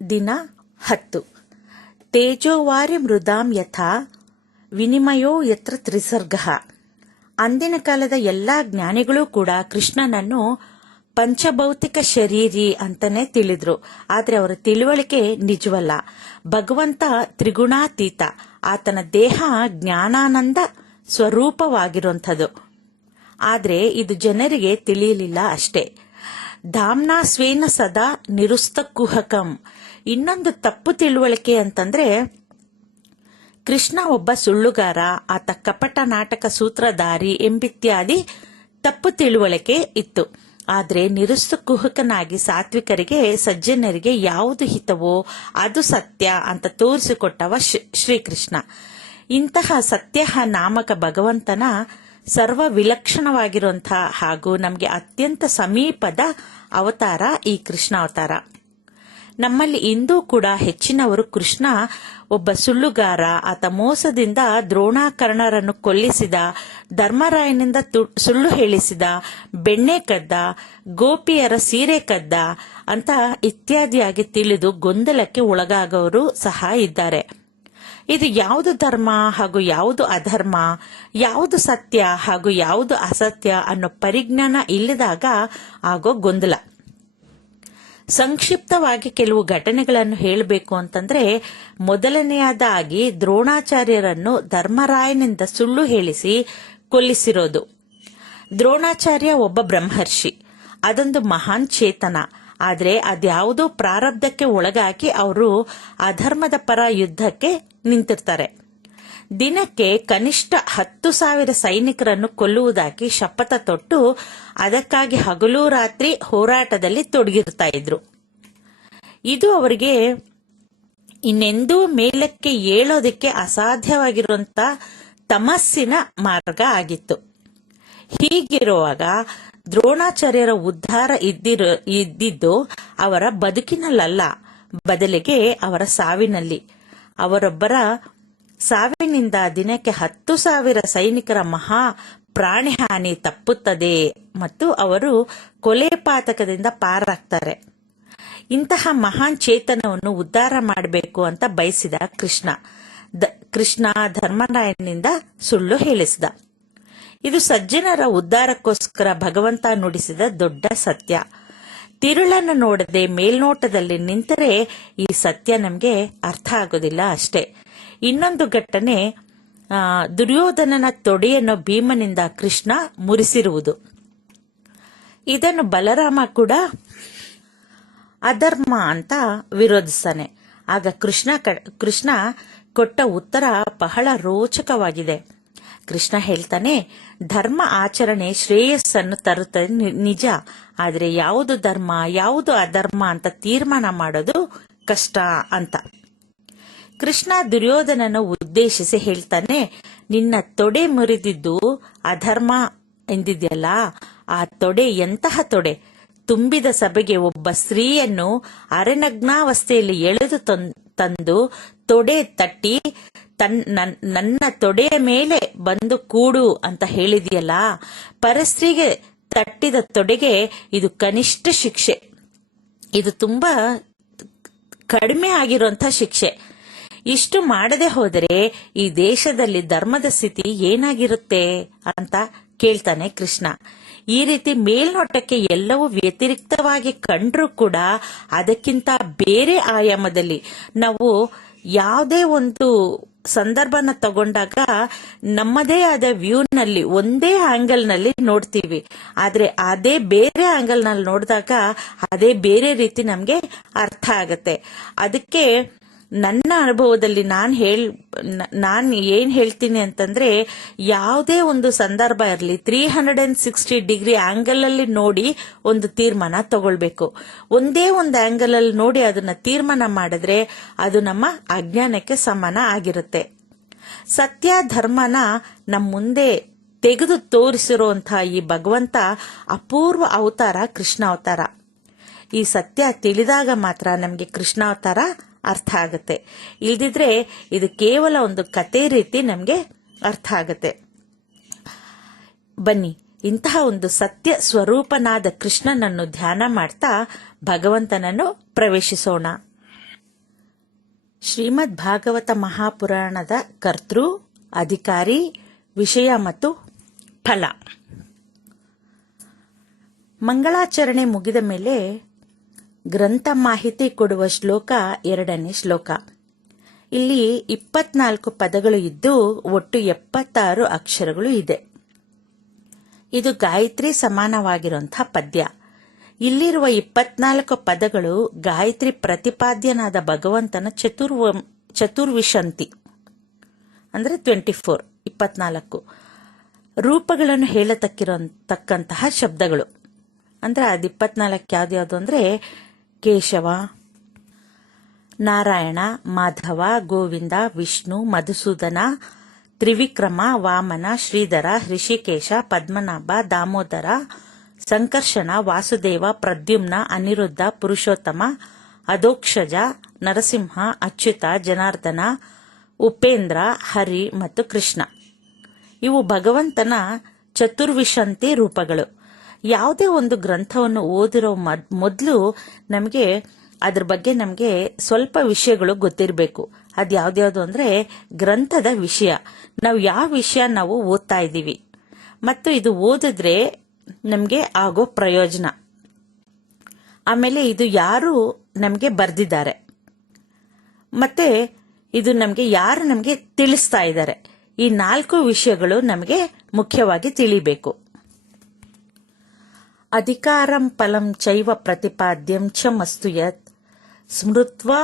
ದಿನ 10. ತೇಜೋವಾರಿ ಮೃದಾಂ ಯಥಾ ವಿನಿಮಯೋ ಯತ್ರ ತ್ರಿಸರ್ಗಃ. ಅಂದಿನ ಕಾಲದ ಎಲ್ಲಾ ಜ್ಞಾನಿಗಳು ಕೂಡ ಕೃಷ್ಣನನ್ನು ಪಂಚಭೌತಿಕ ಶರೀರಿ ಅಂತಾನೆ ತಿಳಿದ್ರು. ಆದ್ರೆ ಅವರ ತಿಳುವಳಿಕೆ ನಿಜವಲ್ಲ. ಭಗವಂತ ತ್ರಿಗುಣಾತೀತ. ಆತನ ದೇಹ ಜ್ಞಾನಾನಂದ ಸ್ವರೂಪವಾಗಿರುವಂಥದ್ದು. ಆದ್ರೆ ಇದು ಜನರಿಗೆ ತಿಳಿಯಲಿಲ್ಲ ಅಷ್ಟೇ. ಧಾಮ್ನಾ ಸ್ವೇನ ಸದಾ ನಿರುಸ್ತ ಕುಹಕಂ. ಇನ್ನೊಂದು ತಪ್ಪು ತಿಳುವಳಿಕೆ ಅಂತಂದ್ರೆ ಕೃಷ್ಣ ಒಬ್ಬ ಸುಳ್ಳುಗಾರ, ಆತ ಕಪಟ ನಾಟಕ ಸೂತ್ರಧಾರಿ ಎಂಬಿತ್ಯಾದಿ ತಪ್ಪು ತಿಳುವಳಿಕೆ ಇತ್ತು. ಆದ್ರೆ ನಿರುಸ್ತ ಕುಹಕನಾಗಿ ಸಾತ್ವಿಕರಿಗೆ ಸಜ್ಜನರಿಗೆ ಯಾವುದು ಹಿತವೋ ಅದು ಸತ್ಯ ಅಂತ ತೋರಿಸಿಕೊಟ್ಟವ ಶ್ರೀಕೃಷ್ಣ. ಇಂತಹ ಸತ್ಯ ನಾಮಕ ಭಗವಂತನ ಸರ್ವ ವಿಲಕ್ಷಣವಾಗಿರುವಂತಹ ಹಾಗೂ ನಮಗೆ ಅತ್ಯಂತ ಸಮೀಪದ ಅವತಾರ ಈ ಕೃಷ್ಣ ಅವತಾರ. ನಮ್ಮಲ್ಲಿ ಇಂದೂ ಕೂಡ ಹೆಚ್ಚಿನವರು ಕೃಷ್ಣ ಒಬ್ಬ ಸುಳ್ಳುಗಾರ, ಆತ ಮೋಸದಿಂದ ದ್ರೋಣಾಕರ್ಣರನ್ನು ಕೊಲ್ಲಿಸಿದ, ಧರ್ಮರಾಯನಿಂದ ಸುಳ್ಳು ಹೇಳಿಸಿದ, ಬೆಣ್ಣೆ ಕದ್ದ, ಗೋಪಿಯರ ಸೀರೆ ಕದ್ದ ಅಂತ ಇತ್ಯಾದಿಯಾಗಿ ತಿಳಿದು ಗೊಂದಲಕ್ಕೆ ಒಳಗಾಗವರು ಸಹ ಇದ್ದಾರೆ. ಇದು ಯಾವುದು ಧರ್ಮ ಹಾಗೂ ಯಾವುದು ಅಧರ್ಮ, ಯಾವುದು ಸತ್ಯ ಹಾಗೂ ಯಾವುದು ಅಸತ್ಯ ಅನ್ನೋ ಪರಿಜ್ಞಾನ ಇಲ್ಲದಾಗ ಆಗೋ ಗೊಂದಲ. ಸಂಕ್ಷಿಪ್ತವಾಗಿ ಕೆಲವು ಘಟನೆಗಳನ್ನು ಹೇಳಬೇಕು ಅಂತಂದ್ರೆ, ಮೊದಲನೆಯದಾಗಿ ದ್ರೋಣಾಚಾರ್ಯರನ್ನು ಧರ್ಮರಾಯನಿಂದ ಸುಳ್ಳು ಹೇಳಿಸಿ ಕೊಲ್ಲಿಸಿರೋದು. ದ್ರೋಣಾಚಾರ್ಯ ಒಬ್ಬ ಬ್ರಹ್ಮರ್ಷಿ, ಅದೊಂದು ಮಹಾನ್ ಚೇತನ. ಆದ್ರೆ ಅದ್ಯಾವುದೋ ಪ್ರಾರಬ್ಧಕ್ಕೆ ಒಳಗಾಗಿ ಅವರು ಅಧರ್ಮದ ಪರ ಯುದ್ಧಕ್ಕೆ ನಿಂತಿರ್ತಾರೆ. ದಿನಕ್ಕೆ ಕನಿಷ್ಠ 10,000 ಸೈನಿಕರನ್ನು ಕೊಲ್ಲುವುದಾಗಿ ಶಪಥ ತೊಟ್ಟು ಅದಕ್ಕಾಗಿ ಹಗಲು ರಾತ್ರಿ ಹೋರಾಟದಲ್ಲಿ ತೊಡಗಿರ್ತಾ ಇದ್ರು. ಇದು ಅವರಿಗೆ ಇನ್ನೆಂದೂ ಮೇಲಕ್ಕೆ ಏಳೋದಕ್ಕೆ ಅಸಾಧ್ಯವಾಗಿರುವಂತ ತಮಸ್ಸಿನ ಮಾರ್ಗ ಆಗಿತ್ತು. ಹೀಗಿರುವಾಗ ದ್ರೋಣಾಚಾರ್ಯರ ಉದ್ಧಾರ ಇದ್ದಿದ್ದು ಅವರ ಬದುಕಿನಲ್ಲ, ಬದಲಿಗೆ ಅವರ ಸಾವಿನಲ್ಲಿ. ಅವರೊಬ್ಬರ ಸಾವಿನಿಂದ ದಿನಕ್ಕೆ 10,000 ಸೈನಿಕರ ಮಹಾ ಪ್ರಾಣಹಾನಿ ತಪ್ಪುತ್ತದೆ ಮತ್ತು ಅವರು ಕೊಲೆ ಪಾತಕದಿಂದ ಪಾರಾಗ್ತಾರೆ. ಇಂತಹ ಮಹಾನ್ ಚೇತನವನ್ನು ಉದ್ಧಾರ ಮಾಡಬೇಕು ಅಂತ ಬಯಸಿದ ಕೃಷ್ಣ ಧರ್ಮರಾಯನಿಂದ ಸುಳ್ಳು ಹೇಳಿಸಿದ. ಇದು ಸಜ್ಜನರ ಉದ್ಧಾರಕ್ಕೋಸ್ಕರ ಭಗವಂತ ನುಡಿಸಿದ ದೊಡ್ಡ ಸತ್ಯ. ತಿರುಳನ್ನು ನೋಡದೆ ಮೇಲ್ನೋಟದಲ್ಲಿ ನಿಂತರೆ ಈ ಸತ್ಯ ನಮಗೆ ಅರ್ಥ ಆಗೋದಿಲ್ಲ ಅಷ್ಟೇ. ಇನ್ನೊಂದು ಘಟನೆ, ದುರ್ಯೋಧನನ ತೊಡೆಯನ್ನು ಭೀಮನಿಂದ ಕೃಷ್ಣ ಮುರಿಸಿರುವುದು. ಇದನ್ನು ಬಲರಾಮ ಕೂಡ ಅಧರ್ಮ ಅಂತ ವಿರೋಧಿಸ್ತಾನೆ. ಆಗ ಕೃಷ್ಣ ಕೊಟ್ಟ ಉತ್ತರ ಬಹಳ ರೋಚಕವಾಗಿದೆ. ಕೃಷ್ಣ ಹೇಳ್ತಾನೆ, ಧರ್ಮ ಆಚರಣೆ ಶ್ರೇಯಸ್ಸನ್ನು ತರುತ್ತದೆ ನಿಜ, ಆದರೆ ಯಾವುದು ಧರ್ಮ ಯಾವುದು ಅಧರ್ಮ ಅಂತ ತೀರ್ಮಾನ ಮಾಡೋದು ಕಷ್ಟ ಅಂತ. ಕೃಷ್ಣ ದುರ್ಯೋಧನನ ಉದ್ದೇಶಿಸಿ ಹೇಳ್ತಾನೆ, ನಿನ್ನ ತೊಡೆ ಮುರಿದಿದ್ದು ಅಧರ್ಮ ಎಂದಿದ್ಯಲ್ಲ, ಆ ತೊಡೆ ಎಂತಹ ತೊಡೆ? ತುಂಬಿದ ಸಭೆಗೆ ಒಬ್ಬ ಸ್ತ್ರೀಯನ್ನು ಅರೆನಗ್ನಾವಸ್ಥೆಯಲ್ಲಿ ಎಳೆದು ತಂದು ತೊಡೆ ತಟ್ಟಿ ನನ್ನ ತೊಡೆಯ ಮೇಲೆ ಬಂದು ಕೂಡು ಅಂತ ಹೇಳಿದೆಯಲ್ಲ, ಪರಸ್ತ್ರೀಗೆ ತಟ್ಟಿದ ತೊಡೆಗೆ ಇದು ಕನಿಷ್ಠ ಶಿಕ್ಷೆ. ಇದು ತುಂಬಾ ಕಡಿಮೆ ಆಗಿರುವಂತ ಶಿಕ್ಷೆ. ಇಷ್ಟು ಮಾಡದೆ ಹೋದರೆ ಈ ದೇಶದಲ್ಲಿ ಧರ್ಮದ ಸ್ಥಿತಿ ಏನಾಗಿರುತ್ತೆ ಅಂತ ಕೇಳ್ತಾನೆ ಕೃಷ್ಣ. ಈ ರೀತಿ ಮೇಲ್ನೋಟಕ್ಕೆ ಎಲ್ಲವೂ ವ್ಯತಿರಿಕ್ತವಾಗಿ ಕಂಡ್ರೂ ಕೂಡ ಅದಕ್ಕಿಂತ ಬೇರೆ ಆಯಾಮದಲ್ಲಿ ನಾವು ಯಾವುದೇ ಒಂದು ಸಂದರ್ಭನ ತಗೊಂಡಾಗ ನಮ್ಮದೇ ಆದ ವ್ಯೂನಲ್ಲಿ ಒಂದೇ ಆಂಗಲ್ ನಲ್ಲಿ ನೋಡ್ತೀವಿ. ಆದ್ರೆ ಅದೇ ಬೇರೆ ಆಂಗಲ್ ನಲ್ಲಿ ನೋಡಿದಾಗ ಅದೇ ಬೇರೆ ರೀತಿ ನಮ್ಗೆ ಅರ್ಥ ಆಗತ್ತೆ. ಅದಕ್ಕೆ ನನ್ನ ಅನುಭವದಲ್ಲಿ ನಾನು ಏನ್ ಹೇಳ್ತೀನಿ ಅಂತಂದ್ರೆ, ಯಾವುದೇ ಒಂದು ಸಂದರ್ಭ ಇರಲಿ 360 ಡಿಗ್ರಿ ಆಂಗಲ್ ಅಲ್ಲಿ ನೋಡಿ ಒಂದು ತೀರ್ಮಾನ ತಗೊಳ್ಬೇಕು. ಒಂದೇ ಒಂದು ಆಂಗಲ್ ಅಲ್ಲಿ ನೋಡಿ ಅದನ್ನ ತೀರ್ಮಾನ ಮಾಡಿದ್ರೆ ಅದು ನಮ್ಮ ಅಜ್ಞಾನಕ್ಕೆ ಸಮಾನ ಆಗಿರುತ್ತೆ. ಸತ್ಯ ಧರ್ಮನ ನಮ್ಮ ಮುಂದೆ ತೆಗೆದು ತೋರಿಸಿರುವಂತಹ ಈ ಭಗವಂತ ಅಪೂರ್ವ ಅವತಾರ ಕೃಷ್ಣ ಅವತಾರ. ಈ ಸತ್ಯ ತಿಳಿದಾಗ ಮಾತ್ರ ನಮ್ಗೆ ಕೃಷ್ಣ ಅವತಾರ ಅರ್ಥ ಆಗತ್ತೆ. ಇಲ್ದಿದ್ರೆ ಇದು ಕೇವಲ ಒಂದು ಕತೆ ರೀತಿ ನಮ್ಗೆ ಅರ್ಥ ಆಗತ್ತೆ. ಬನ್ನಿ, ಇಂತಹ ಒಂದು ಸತ್ಯ ಸ್ವರೂಪನಾದ ಕೃಷ್ಣನನ್ನು ಧ್ಯಾನ ಮಾಡ್ತಾ ಭಗವಂತನನ್ನು ಪ್ರವೇಶಿಸೋಣ. ಶ್ರೀಮದ್ ಭಾಗವತ ಮಹಾಪುರಾಣದ ಕರ್ತೃ, ಅಧಿಕಾರಿ, ವಿಷಯ ಮತ್ತು ಫಲ. ಮಂಗಳಾಚರಣೆ ಮುಗಿದ ಮೇಲೆ ಗ್ರಂಥ ಮಾಹಿತಿ ಕೊಡುವ ಶ್ಲೋಕ 2ನೇ ಶ್ಲೋಕ. ಇಲ್ಲಿ 24 ಪದಗಳು ಇದ್ದು ಒಟ್ಟು 76 ಅಕ್ಷರಗಳು ಇದೆ. ಇದು ಗಾಯತ್ರಿ ಸಮಾನವಾಗಿರುವಂತಹ ಪದ್ಯ. ಇಲ್ಲಿರುವ 24 ಪದಗಳು ಗಾಯತ್ರಿ ಪ್ರತಿಪಾದ್ಯನಾದ ಭಗವಂತನ ಚತುರ್ವಿಶಂತಿ ಅಂದ್ರೆ 24 ರೂಪಗಳನ್ನು ಹೇಳತಕ್ಕಿರತಕ್ಕಂತಹ ಶಬ್ದಗಳು. ಅಂದ್ರೆ ಅದು 24 ಯಾವ್ದ್ಯಾವ್ದು ಅಂದ್ರೆ ಕೇಶವ, ನಾರಾಯಣ, ಮಾಧವ, ಗೋವಿಂದ, ವಿಷ್ಣು, ಮಧುಸೂದನ, ತ್ರಿವಿಕ್ರಮ, ವಾಮನ, ಶ್ರೀಧರ, ಹೃಷಿಕೇಶ, ಪದ್ಮನಾಭ, ದಾಮೋದರ, ಸಂಕರ್ಷಣ, ವಾಸುದೇವ, ಪ್ರದ್ಯುಮ್ನ, ಅನಿರುದ್ಧ, ಪುರುಷೋತ್ತಮ, ಅಧೋಕ್ಷಜ, ನರಸಿಂಹ, ಅಚ್ಯುತ, ಜನಾರ್ದನ, ಉಪೇಂದ್ರ, ಹರಿ ಮತ್ತು ಕೃಷ್ಣ. ಇವು ಭಗವಂತನ ಚತುರ್ವಿಶಂತಿ ರೂಪಗಳು. ಯಾವುದೇ ಒಂದು ಗ್ರಂಥವನ್ನು ಓದಿರೋ ಮೊದಲು ನಮಗೆ ಅದ್ರ ಬಗ್ಗೆ ನಮಗೆ ಸ್ವಲ್ಪ ವಿಷಯಗಳು ಗೊತ್ತಿರಬೇಕು. ಅದು ಯಾವ್ದ್ಯಾವ್ದು ಅಂದ್ರೆ ಗ್ರಂಥದ ವಿಷಯ, ನಾವು ಯಾವ ವಿಷಯ ನಾವು ಓದ್ತಾ ಇದ್ದೀವಿ ಮತ್ತು ಇದು ಓದಿದ್ರೆ ನಮಗೆ ಆಗೋ ಪ್ರಯೋಜನ, ಆಮೇಲೆ ಇದು ಯಾರು ನಮಗೆ ಬರೆದಿದ್ದಾರೆ ಮತ್ತೆ ಇದು ನಮಗೆ ಯಾರು ನಮಗೆ ತಿಳಿಸ್ತಾ ಇದ್ದಾರೆ. ಈ 4 ವಿಷಯಗಳು ನಮಗೆ ಮುಖ್ಯವಾಗಿ ತಿಳಿಬೇಕು. ಅಧಿಕಾರಂ ಫಲಂ ಚೈವ ಪ್ರತಿಪಾದ್ಯಂ ಚ ಮಸ್ತು ಯತ್ ಸ್ಮೃತ್ವಾ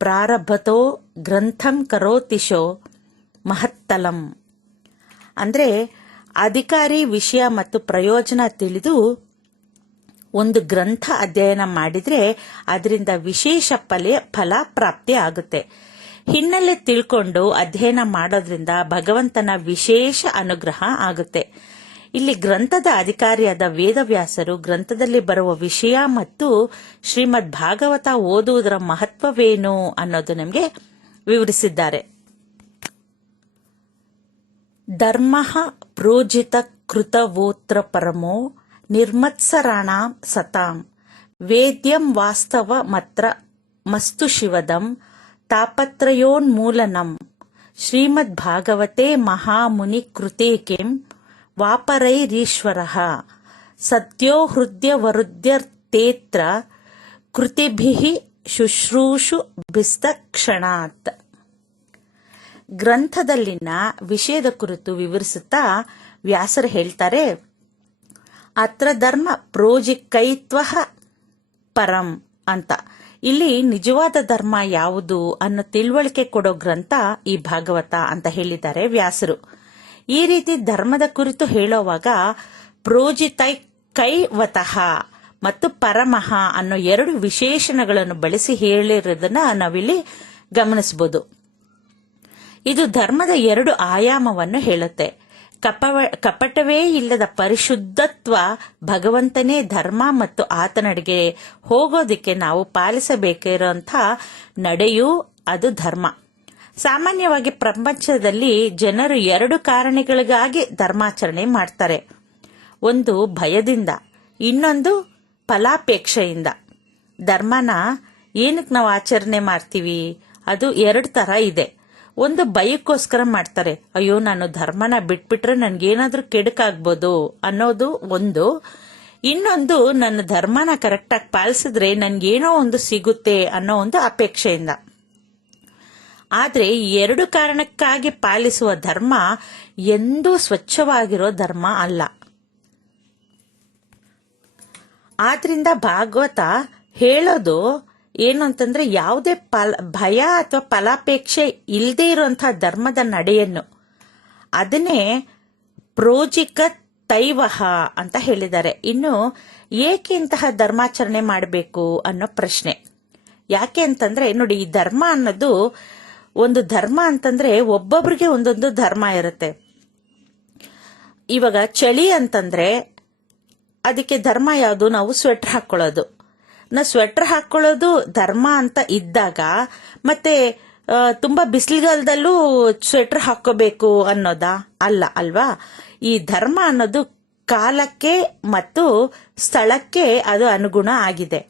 ಪ್ರಾರಭತೋ ಗ್ರಂಥಂ ಕರೋತಿಶೋ ಮಹತ್ತಲಂ. ಅಂದ್ರೆ ಅಧಿಕಾರಿ, ವಿಷಯ ಮತ್ತು ಪ್ರಯೋಜನ ತಿಳಿದು ಒಂದು ಗ್ರಂಥ ಅಧ್ಯಯನ ಮಾಡಿದ್ರೆ ಅದರಿಂದ ವಿಶೇಷ ಫಲ ಪ್ರಾಪ್ತಿ ಆಗುತ್ತೆ. ಹಿನ್ನೆಲೆ ತಿಳ್ಕೊಂಡು ಅಧ್ಯಯನ ಮಾಡೋದ್ರಿಂದ ಭಗವಂತನ ವಿಶೇಷ ಅನುಗ್ರಹ ಆಗುತ್ತೆ. ಇಲ್ಲಿ ಗ್ರಂಥದ ಅಧಿಕಾರಿಯಾದ ವೇದವ್ಯಾಸರು ಗ್ರಂಥದಲ್ಲಿ ಬರುವ ವಿಷಯ ಮತ್ತು ಶ್ರೀಮದ್ ಭಾಗವತ ಓದುವುದರ ಮಹತ್ವವೇನು ಅನ್ನೋದು ನಮಗೆ ವಿವರಿಸಿದ್ದಾರೆ. ಧರ್ಮ ಪ್ರೋಜಿತ ಕೃತವೋತ್ರ ಪರಮೋ ನಿರ್ಮತ್ಸರಾಣಾಂ ಸತಾಂ ವೇದ್ಯಂ ವಾಸ್ತವ ಮತ್ರ ಮಸ್ತು ಶಿವದಂ ತಾಪತ್ರಯೋನ್ಮೂಲನಂ ಶ್ರೀಮದ್ ಭಾಗವತೆ ಮಹಾಮುನಿ ಕೃತೆ ಕಿಂ ವಾಪರೈರೀಶ್ವರಃ ಸದ್ಯೋ ಹೃದಯವರುದ್ಯರ್ಥೇತ್ರ ಕೃತಿಭಿಃ ಶುಶ್ರೂಷುಭಿಸ್ತಕ್ಷಣಾತ್. ಗ್ರಂಥದಲ್ಲಿನ ವಿಷಯದ ಕುರಿತು ವಿವರಿಸುತ್ತಾ ವ್ಯಾಸರು ಹೇಳ್ತಾರೆ, ಅತ್ರ ಧರ್ಮ ಪ್ರೋಜಿಕೈತ್ವ ಪರಂ ಅಂತ. ಇಲ್ಲಿ ನಿಜವಾದ ಧರ್ಮ ಯಾವುದು ಅನ್ನೋ ತಿಳುವಳಿಕೆ ಕೊಡೋ ಗ್ರಂಥ ಈ ಭಾಗವತ ಅಂತ ಹೇಳಿದ್ದಾರೆ ವ್ಯಾಸರು. ಈ ರೀತಿ ಧರ್ಮದ ಕುರಿತು ಹೇಳುವಾಗ ಪ್ರೋಜಿತೈಕೈವತಃ ಮತ್ತು ಪರಮಃ ಅನ್ನೋ 2 ವಿಶೇಷಣಗಳನ್ನು ಬಳಸಿ ಹೇಳಿರೋದನ್ನ ನಾವಿಲ್ಲಿ ಗಮನಿಸಬಹುದು. ಇದು ಧರ್ಮದ 2 ಆಯಾಮವನ್ನು ಹೇಳುತ್ತೆ. ಕಪಟವೇ ಇಲ್ಲದ ಪರಿಶುದ್ಧತ್ವ, ಭಗವಂತನೇ ಧರ್ಮ ಮತ್ತು ಆತನಡೆಗೆ ಹೋಗೋದಿಕ್ಕೆ ನಾವು ಪಾಲಿಸಬೇಕಿರುವಂತಹ ನಡೆಯೂ ಅದು ಧರ್ಮ. ಸಾಮಾನ್ಯವಾಗಿ ಪ್ರಪಂಚದಲ್ಲಿ ಜನರು 2 ಕಾರಣಗಳಿಗಾಗಿ ಧರ್ಮಾಚರಣೆ ಮಾಡ್ತಾರೆ. ಒಂದು ಭಯದಿಂದ, ಇನ್ನೊಂದು ಫಲಾಪೇಕ್ಷೆಯಿಂದ. ಧರ್ಮನ ಏನಕ್ಕೆ ನಾವು ಆಚರಣೆ ಮಾಡ್ತೀವಿ ಅದು 2 ತರ ಇದೆ. ಒಂದು ಭಯಕ್ಕೋಸ್ಕರ ಮಾಡ್ತಾರೆ, ಅಯ್ಯೋ ನಾನು ಧರ್ಮನ ಬಿಟ್ಬಿಟ್ರೆ ನನ್ಗೇನಾದ್ರೂ ಕೆಡುಕಾಗ್ಬೋದು ಅನ್ನೋದು ಒಂದು. ಇನ್ನೊಂದು ನನ್ನ ಧರ್ಮನ ಕರೆಕ್ಟಾಗಿ ಪಾಲಿಸಿದ್ರೆ ನನ್ಗೇನೋ ಒಂದು ಸಿಗುತ್ತೆ ಅನ್ನೋ ಒಂದು ಅಪೇಕ್ಷೆಯಿಂದ. ಆದ್ರೆ ಈ 2 ಕಾರಣಕ್ಕಾಗಿ ಪಾಲಿಸುವ ಧರ್ಮ ಎಂದೂ ಸ್ವಚ್ಛವಾಗಿರೋ ಧರ್ಮ ಅಲ್ಲ. ಆದ್ರಿಂದ ಭಾಗವತ ಹೇಳೋದು ಏನು ಅಂತಂದ್ರೆ ಯಾವುದೇ ಭಯ ಅಥವಾ ಫಲಾಪೇಕ್ಷೆ ಇಲ್ಲದೆ ಇರುವಂತಹ ಧರ್ಮದ ನಡೆಯನ್ನು, ಅದನ್ನೇ ಪ್ರೋಜಿಕ ತೈವಹ ಅಂತ ಹೇಳಿದ್ದಾರೆ. ಇನ್ನು ಏಕೆ ಇಂತಹ ಧರ್ಮಾಚರಣೆ ಮಾಡಬೇಕು ಅನ್ನೋ ಪ್ರಶ್ನೆ. ಯಾಕೆ ಅಂತಂದ್ರೆ ನೋಡಿ, ಈ ಧರ್ಮ ಅನ್ನೋದು ಒಂದು ಧರ್ಮ ಅಂತಂದ್ರೆ ಒಬ್ಬೊಬ್ರಿಗೆ ಒಂದೊಂದು ಧರ್ಮ ಇರುತ್ತೆ. ಇವಾಗ ಚಳಿ ಅಂತಂದ್ರೆ ಅದಕ್ಕೆ ಧರ್ಮ ಯಾವುದು? ನಾವು ಸ್ವೆಟರ್ ಹಾಕೊಳ್ಳೋದು. ಸ್ವೆಟರ್ ಹಾಕೊಳ್ಳೋದು ಧರ್ಮ ಅಂತ ಇದ್ದಾಗ ಮತ್ತೆ ತುಂಬಾ ಬಿಸಿಲುಗಾಲದಲ್ಲೂ ಸ್ವೆಟರ್ ಹಾಕೋಬೇಕು ಅನ್ನೋದಾ? ಅಲ್ಲ ಅಲ್ವಾ? ಈ ಧರ್ಮ ಅನ್ನೋದು ಕಾಲಕ್ಕೆ ಮತ್ತು ಸ್ಥಳಕ್ಕೆ ಅದು ಅನುಗುಣ ಆಗಿದೆ.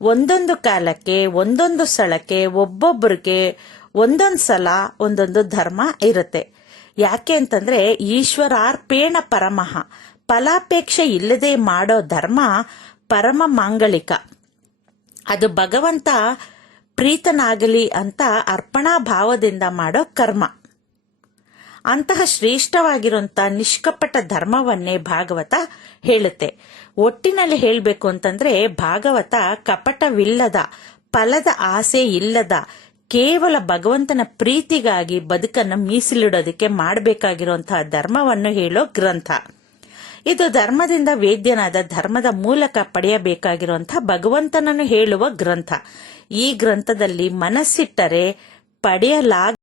ಒಂದೊಂದು ಕಾಲಕ್ಕೆ ಒಂದೊಂದು ಸ್ಥಳಕ್ಕೆ ಒಬ್ಬೊಬ್ಬರಿಗೆ ಒಂದೊಂದು ಸಲ ಒಂದೊಂದು ಧರ್ಮ ಇರುತ್ತೆ. ಯಾಕೆ ಅಂತಂದ್ರೆ ಈಶ್ವರಾರ್ಪೇಣ ಪರಮಃ, ಫಲಾಪೇಕ್ಷೆ ಇಲ್ಲದೆ ಮಾಡೋ ಧರ್ಮ ಪರಮ ಮಾಂಗಳಿಕ. ಅದು ಭಗವಂತ ಪ್ರೀತನಾಗಲಿ ಅಂತ ಅರ್ಪಣಾ ಭಾವದಿಂದ ಮಾಡೋ ಕರ್ಮ. ಅಂತಹ ಶ್ರೇಷ್ಠವಾಗಿರುವಂತ ನಿಷ್ಕಪಟ ಧರ್ಮವನ್ನೇ ಭಾಗವತ ಹೇಳುತ್ತೆ. ಒಟ್ಟಿನಲ್ಲಿ ಹೇಳಬೇಕು ಅಂತಂದ್ರೆ ಭಾಗವತ ಕಪಟವಿಲ್ಲದ, ಫಲದ ಆಸೆ ಇಲ್ಲದ, ಕೇವಲ ಭಗವಂತನ ಪ್ರೀತಿಗಾಗಿ ಬದುಕನ್ನು ಮೀಸಲಿಡೋದಕ್ಕೆ ಮಾಡಬೇಕಾಗಿರುವಂತಹ ಧರ್ಮವನ್ನು ಹೇಳೋ ಗ್ರಂಥ ಇದು. ಧರ್ಮದಿಂದ ವೇದ್ಯನಾದ, ಧರ್ಮದ ಮೂಲಕ ಪಡೆಯಬೇಕಾಗಿರುವಂತಹ ಭಗವಂತನನ್ನು ಹೇಳುವ ಗ್ರಂಥ. ಈ ಗ್ರಂಥದಲ್ಲಿ ಮನಸ್ಸಿಟ್ಟರೆ ಪಡೆಯಲಾಗ